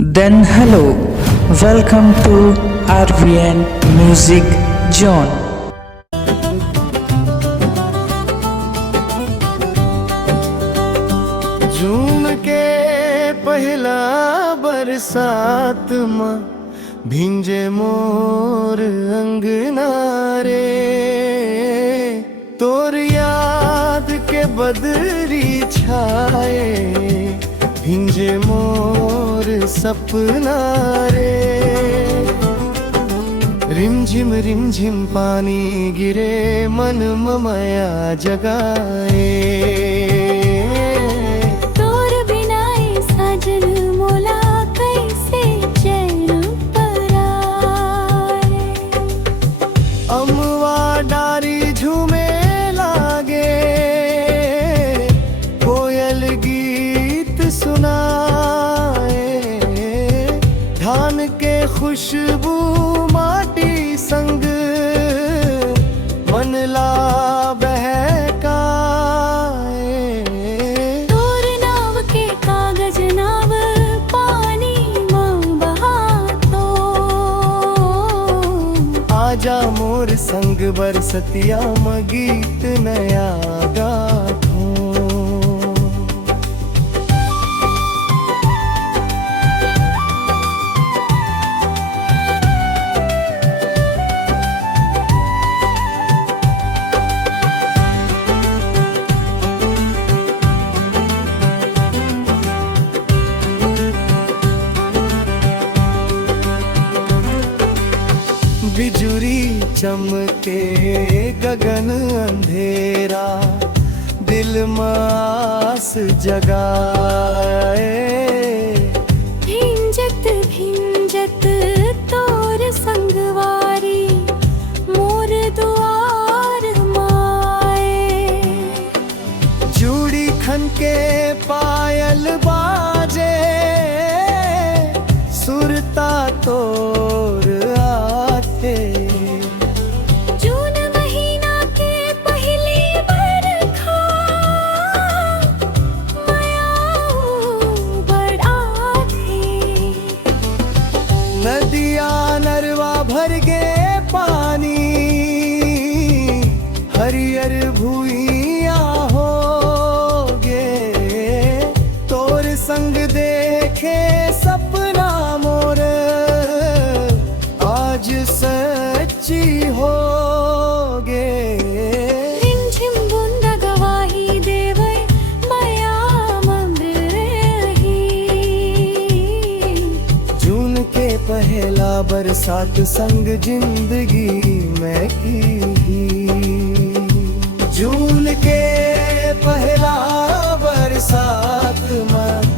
Then hello, welcome to RVN Music Zone. जून के पहला बरसात में भिंजे मोर अंगना रे, तोर याद के बदरी छाए भिंजे मोर सपना रे। रिमझिम पानी गिरे मन ममया जगाए, झूमे लागे कोयल गीत सुनाए, धान के खुशबू माटी संग मन ला बहकाए। तोर नाव के कागज नाव पानी में बहातो, आजा मोर संग बरसतिया में गीत नया गाथूं। बिजुरी चमके गगन अंधेरा, दिल मास जगाए। भिंजत भिंजत तोर संगवारी मोर दुआर माए, जूड़ी खन के पायल बाजे सुरता तोर आते। जून महीना के पहली बरखा मायाऊ बड़ा थे, नदिया नरवा भर गे पानी हरियर भूइया हो गे, तोर संग देखे सपना मोर आज सच्ची हो गे। रिमझिम बूंदा गवाही देवे माया मंदिर रही, जून के पहला बरसात संग जिंदगी में की। जून के पहला बरसात में